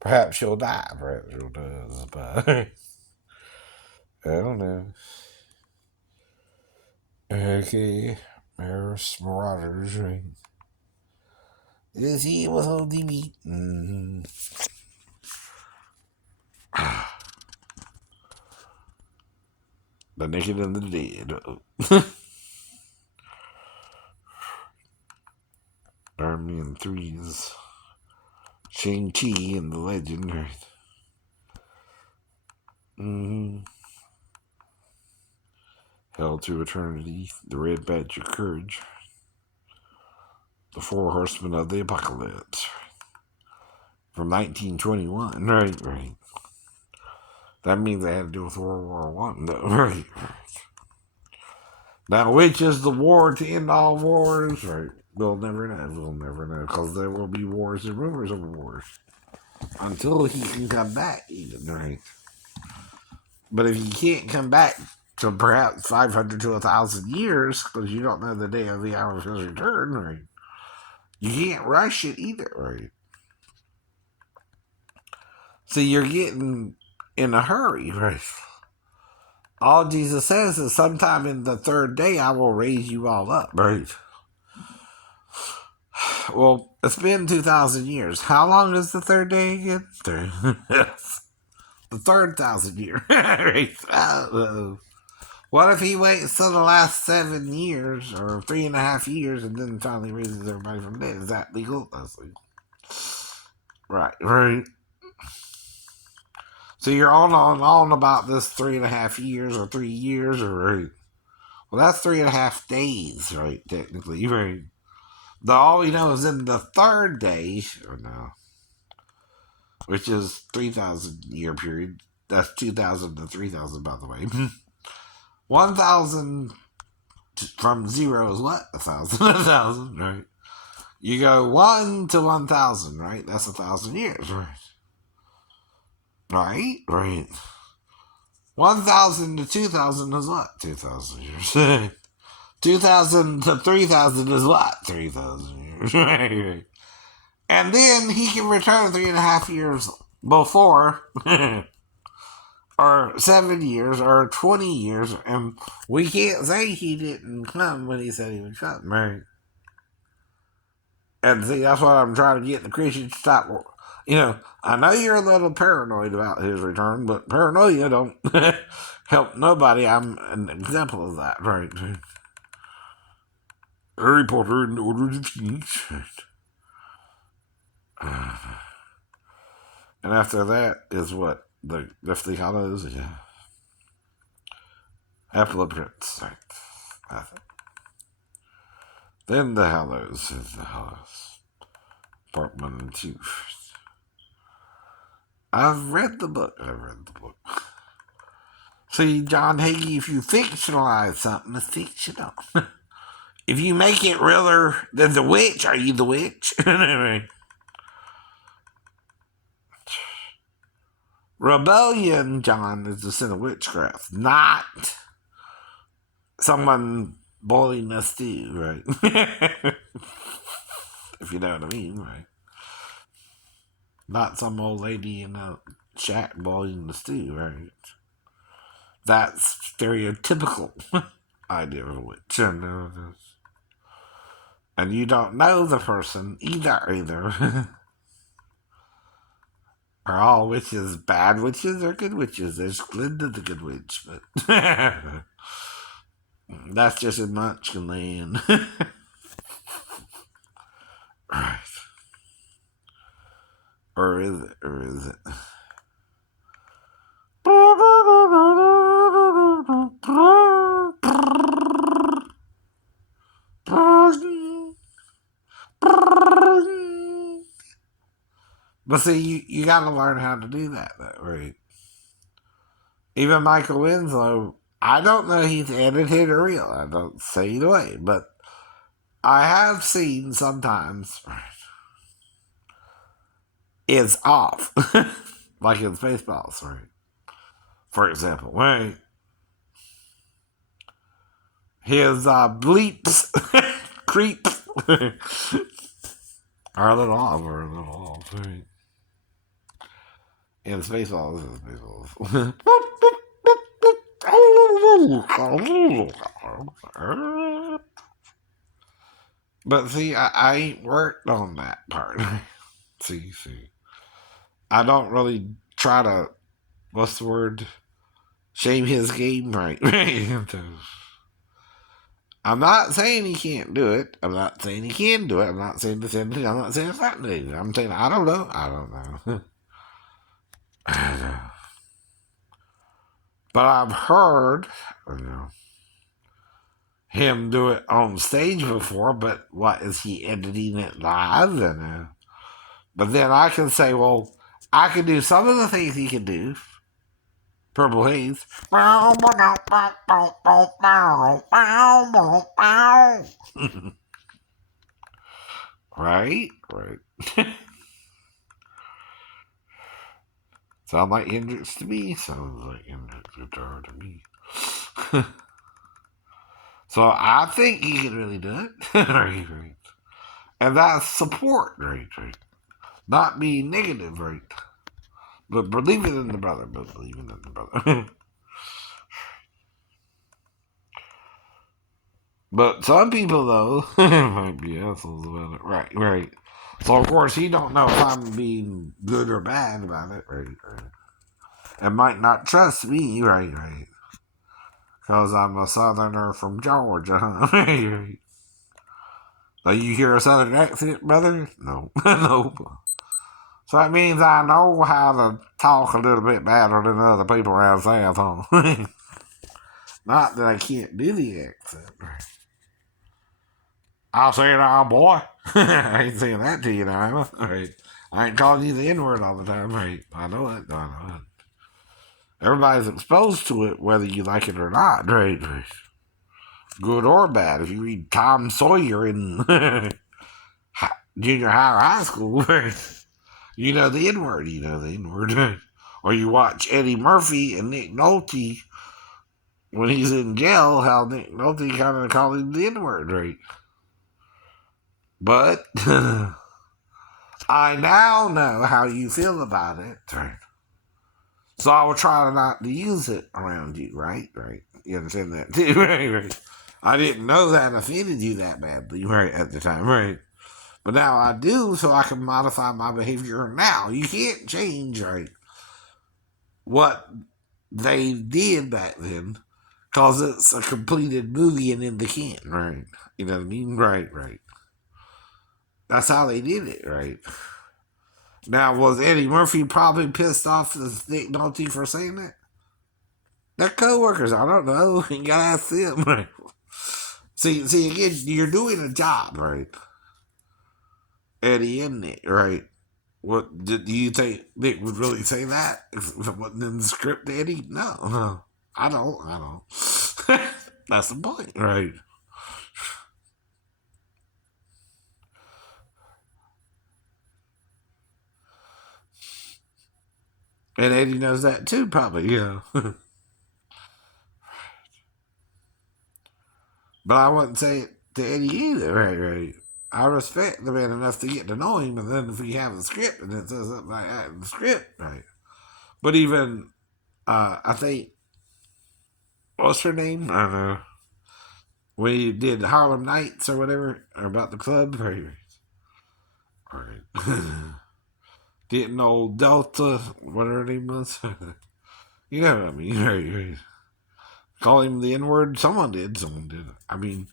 Perhaps you'll die, perhaps you'll die, but I don't know. Okay, there's Marauders, right? Is he was holding me? Mm-hmm. The naked and the dead. Army and Threes. Shang-Chi and the Legend, right? Mm-hmm. Hell to Eternity, The Red Badge of Courage, The Four Horsemen of the Apocalypse, from 1921, right. That means they had to do with World War One, though, right. Now, which is the war to end all wars, right? We'll never know, because there will be wars and rumors of wars. Until he can come back, even, right? But if he can't come back to perhaps 500 to 1,000 years, because you don't know the day of the hour of his return, right? You can't rush it either, right? So you're getting in a hurry, right? All Jesus says is sometime in the third day I will raise you all up, right? Well, it's been 2,000 years. How long is the third day again? The third 1,000 year. Right? What if he waits till the last 7 years or 3.5 years and then finally raises everybody from dead? Is that legal? That's legal. Right. So you're on about this 3.5 years or 3 years, or right? Well, that's 3.5 days, right? Technically, right? All we know is in the third day, or no, which is 3,000 year period. That's 2,000 to 3,000, by the way. 1,000 from zero is what? 1,000, 1,000, right? You go 1 to 1,000, right? That's 1,000 years, right? Right. 1,000 to 2,000 is what? 2,000 years. 2,000 to 3,000 is what? 3,000 years. Right. And then he can return 3.5 years before, or 7 years, or 20 years, and we can't say he didn't come when he said he would come, right? And see, that's what I'm trying to get the Christians to stop. I know you're a little paranoid about his return, but paranoia don't help nobody. I'm an example of that, right? Harry Potter and the Order of the Phoenix. And after that is what? The Deathly Hallows? Yeah. Epileptics. Right. Then the Hallows is the Hallows. Part 1 and 2. I've read the book. See, John Hagee, if you fictionalize something, it's fictional. If you make it realer than the witch, are you the witch? Rebellion, John, is the sin of witchcraft, not someone boiling a stew, right? If you know what I mean, right? Not some old lady in a shack boiling the stew, right? That's stereotypical idea of a witch. And you don't know the person either. Are all witches bad witches or good witches? There's Glinda the good witch, but that's just in Munchkinland. Right. Or is it? Or is it? But see, you gotta learn how to do that, though, right? Even Michael Winslow, I don't know he's edited or real. I don't say either way, but I have seen sometimes it's off, like in Spaceballs, right? For example, right? His bleeps, creeps, are a little off, right? In Spaceballs, But see, I ain't worked on that part. see. I don't really try to, what's the word? Shame his game, right? I'm not saying he can't do it. I'm not saying he can do it. I'm not saying the same thing. I'm not saying it's not new. I'm saying I don't know. I don't know. I don't know. But I've heard him do it on stage before. But what is he editing it live? But then I can say, well, I can do some of the things he can do. Purple Haze. Right? Sound like Hendrix to me? Sounds like Hendrix guitar to me. So I think he can really do it. Right. And that's support, right? Not being negative, right? But believing in the brother, But some people, though, might be assholes about it. Right. So, of course, he don't know if I'm being good or bad about it, right? And might not trust me, right? Because I'm a southerner from Georgia, huh? Right. So you hear a southern accent, brother? No. No. So that means I know how to talk a little bit better than other people around south, huh? Not that I can't do the accent. I'll say it now, boy. I ain't saying that to you now. Right. I ain't calling you the N-word all the time. Right. I know it. Everybody's exposed to it, whether you like it or not. Right. Good or bad. If you read Tom Sawyer in junior high or high school, you know the N-word. Or you watch Eddie Murphy and Nick Nolte when he's in jail, how Nick Nolte kind of called him the N-word, right? But I now know how you feel about it, right? So I will try not to use it around you, right? You understand that too, right? I didn't know that offended you that badly, right, at the time, right? But now I do, so I can modify my behavior now. You can't change, right, what they did back then, because it's a completed movie and in the can, right? You know what I mean? Right. That's how they did it, right? Now, was Eddie Murphy probably pissed off at Nick Nolte for saying that? They're co-workers. I don't know. You gotta ask them. Right? See, again, you're doing a job, right? Eddie and Nick, right? Do you think Nick would really say that if it wasn't in the script, Eddie? No. I don't. That's the point, right? And Eddie knows that too, probably, But I wouldn't say it to Eddie either, right? I respect the man enough to get to know him, and then if we have a script and it says something like that in the script, right? But even, I think, what's her name? I don't know. We did Harlem Nights or whatever, or about the club, right? Right. Didn't know Delta, whatever her name was. You know what I mean, right? Call him the N word. Someone did. Someone did. I mean,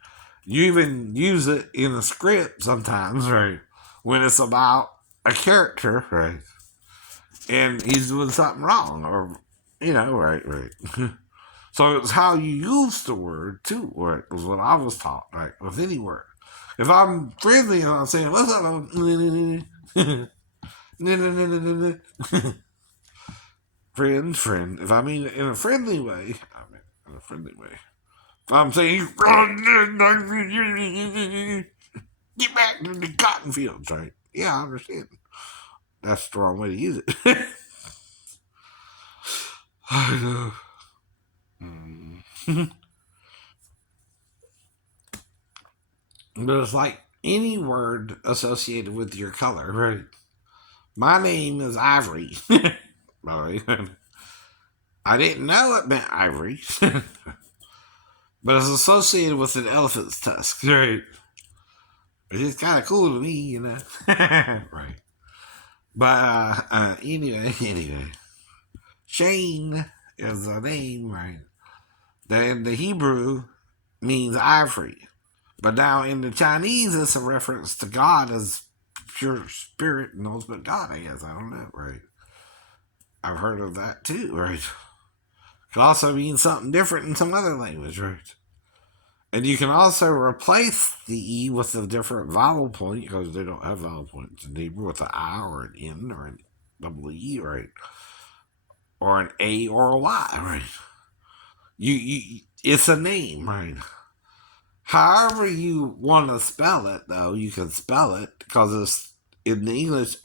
you even use it in a script sometimes, right? When it's about a character, right? And he's doing something wrong, or right. So it's how you use the word too, right? Was what I was taught, right? With any word. If I'm friendly and I'm saying, "What's up?" friend. If I mean it in a friendly way, I mean in a friendly way. I'm saying, get back to the cotton fields, right? Yeah, I understand. That's the wrong way to use it. I know. Mm. But it's like any word associated with your color, right? My name is Ivory. All right. I didn't know it meant ivory, but it's associated with an elephant's tusk, right? It's kind of cool to me. Right. But anyway, Shane is a name, right? That in the Hebrew means ivory. But now in the Chinese, it's a reference to God as pure spirit and ultimate God, I guess. I don't know, right? I've heard of that too, right? Could also mean something different in some other language, right? And you can also replace the E with a different vowel point because they don't have vowel points in Hebrew with an I or an N or an double E, right? Or an A or a Y, right? It's a name, right? However you want to spell it, though, you can spell it because it's in the English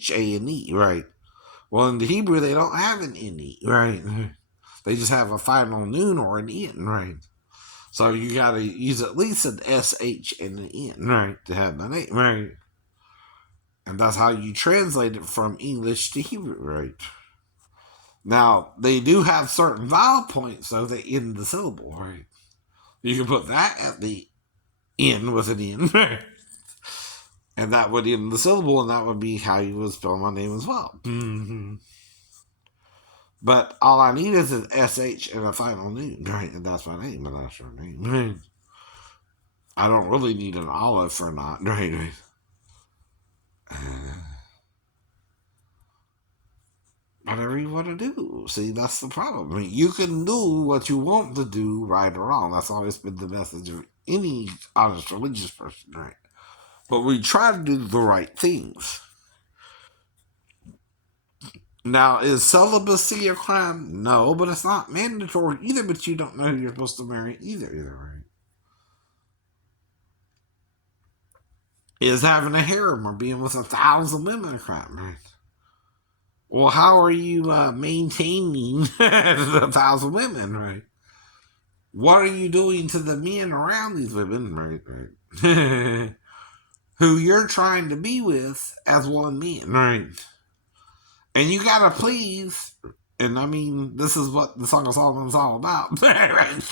Shane, right? Well, in the Hebrew they don't have an N, right? They just have a final noon or an N, right? So you got to use at least an SH and an N, right, to have the name, right? And that's how you translate it from English to Hebrew, right? Now, they do have certain vowel points, though, that end the syllable, right? You can put that at the end with an N, right? And that would end the syllable, and that would be how you would spell my name as well. Mm-hmm. But all I need is an SH and a final name, right? And that's my name, and that's your name, right? I don't really need an olive for not, right? Whatever you want to do. See, that's the problem. I mean, you can do what you want to do, right or wrong. That's always been the message of any honest religious person, right? But we try to do the right things. Now, is celibacy a crime? No, but it's not mandatory either, but you don't know who you're supposed to marry either, right? Is having a harem or being with 1,000 women a crime, right? Well, how are you maintaining 1,000 women, right? What are you doing to the men around these women, right? Who you're trying to be with as one man, right? And you gotta please, and I mean, this is what the Song of Solomon is all about, right?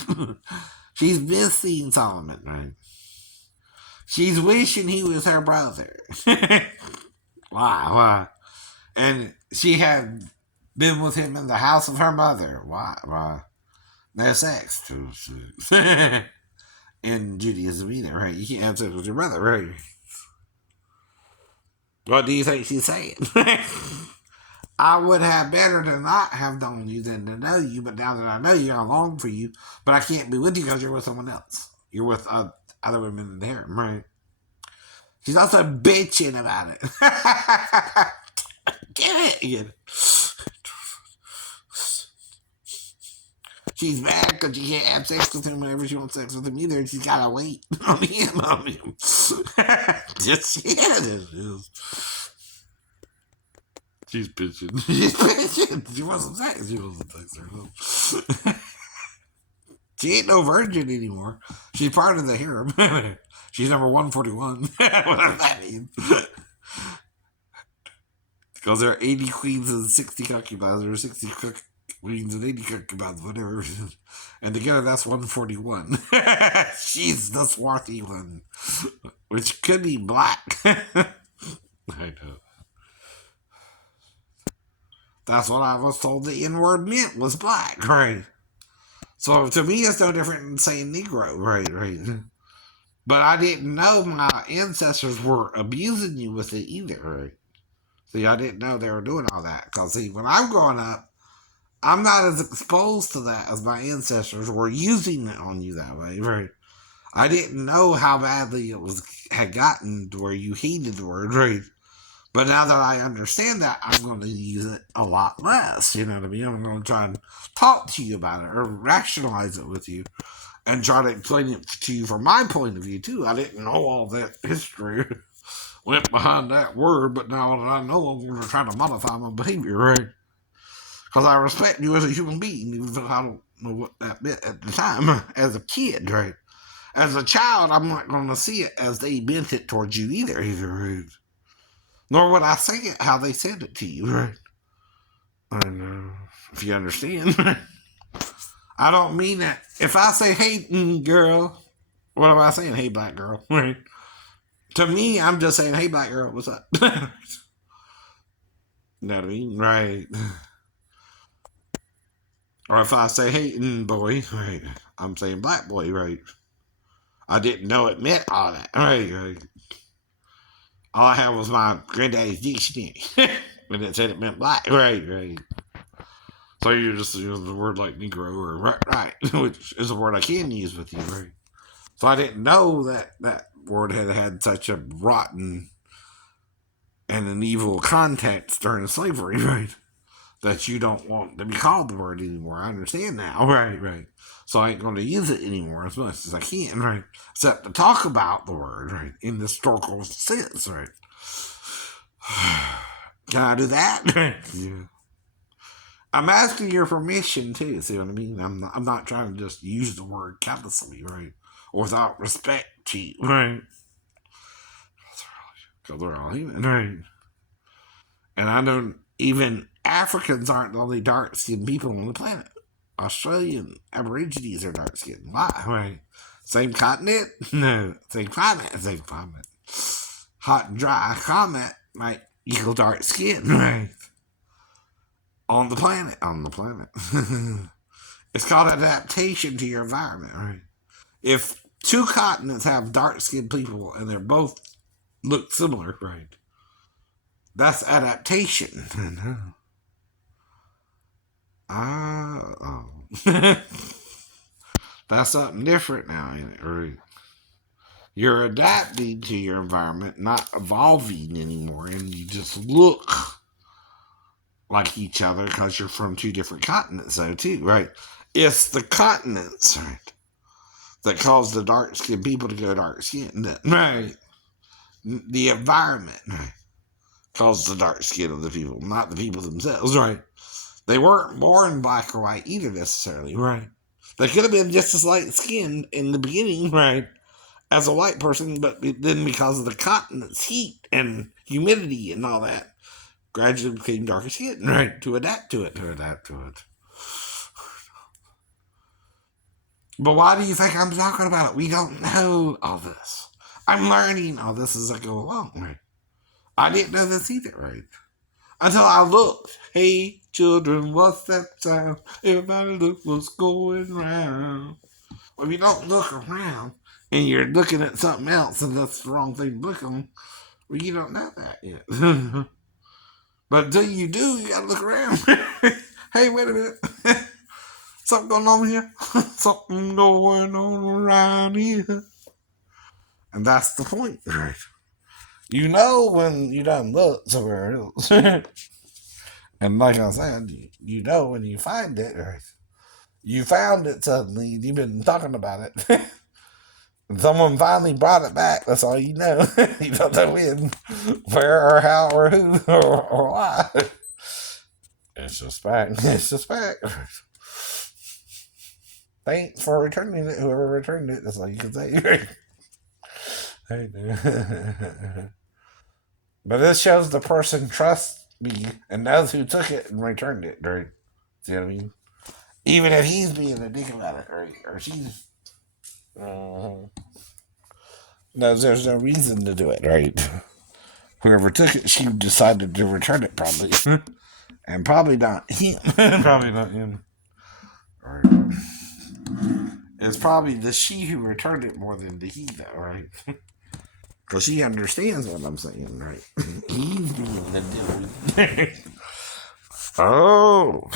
She's missing Solomon, right? She's wishing he was her brother. Why? And she had been with him in the house of her mother. Why? No sex. In Judaism either, right? You can't have sex with your brother, right? What do you think she's saying? I would have better to not have known you than to know you, but now that I know you, I long for you, but I can't be with you because you're with someone else. You're with other women in there, right? She's also bitching about it. Get it? She's mad because she can't have sex with him whenever she wants sex with him either. She's gotta wait on him. Just yeah, it is. She's bitching. She's bitching. She wasn't sex. She wasn't sex. She ain't no virgin anymore. She's part of the harem. She's number 141. Whatever that means. Because there are 80 queens and 60 concubines, or 60 queens and 80 concubines, whatever. And together that's 141. She's the swarthy one. Which could be black. I know. That's what I was told the N-word meant, was black, right? So to me, it's no different than saying Negro, right? But I didn't know my ancestors were abusing you with it either, right? See, I didn't know they were doing all that. Because, see, when I'm growing up, I'm not as exposed to that as my ancestors were using it on you that way, right? I didn't know how badly it had gotten to where you hated the word, right? But now that I understand that, I'm going to use it a lot less. You know what I mean? I'm going to try and talk to you about it or rationalize it with you and try to explain it to you from my point of view, too. I didn't know all that history went behind that word, but now that I know, I'm going to try to modify my behavior, right? Because I respect you as a human being, even though I don't know what that meant at the time as a kid, right? As a child, I'm not going to see it as they meant it towards you either, right? Nor would I say it how they said it to you, right? And if you understand, I don't mean that. If I say, hey, girl, what am I saying? Hey, black girl, right? To me, I'm just saying, hey, black girl, what's up? You know what I mean? Right. Or if I say, hey, boy, right? I'm saying black boy, right? I didn't know it meant all that, right? All I had was my granddaddy's dictionary. And it said it meant black. Right. So you just use the word like Negro or right, which is a word I can use with you, right? So I didn't know that word had such a rotten and an evil context during slavery, right? That you don't want to be called the word anymore. I understand now, right. So I ain't going to use it anymore as much as I can, right? Except to talk about the word, right? In the historical sense, right? Can I do that? Yeah. I'm asking your permission too. See what I mean? I'm not trying to just use the word callously, right? Or without respect to you, right? Because we're all human, right? And I know even Africans aren't the only dark-skinned people on the planet. Australian Aborigines are dark-skinned. Why? Right? Same continent? No. Same climate. Hot and dry climate might equal dark skin, right? On the planet. It's called adaptation to your environment, right? If two continents have dark-skinned people and they're both look similar, right? That's adaptation. Oh. That's something different now, ain't it? Right? You're adapting to your environment, not evolving anymore, and you just look like each other because you're from two different continents, though, too, right? It's the continents, right, that cause the dark-skinned people to go dark-skinned, right? The environment, right, caused the dark skin of the people, not the people themselves, right? They weren't born black or white either necessarily, right? They could have been just as light skinned in the beginning, right, as a white person, but then because of the continent's heat and humidity and all that, gradually became darker skin, right? To adapt to it. But why do you think I'm talking about it? We don't know all this. I'm learning all this as I go along, right? I didn't know this either, right? Until I looked. Hey, children, what's that sound? Everybody look what's going round. Well, if you don't look around and you're looking at something else and that's the wrong thing to look on, well, you don't know that yet. But until you do, you gotta look around. Hey, wait a minute. Something going on here? Something going on around here. And that's the point, right? You know when you done look somewhere else. And like I said, you know when you find it, right? You found it suddenly, and you've been talking about it. And someone finally brought it back. That's all you know. You don't know when, where, or how, or who, or why. It's just back. It's just back. Thanks for returning it, whoever returned it. That's all you can say. But this shows the person trusts me and knows who took it and returned it, right? See what I mean? Even if he's being a dick about it, right? Or she's. No, there's no reason to do it, right? Whoever took it, she decided to return it, probably. And probably not him. Probably not him. Right. It's probably the she who returned it more than the he, though, right? Because she understands what I'm saying, right? He's being the dude. Oh.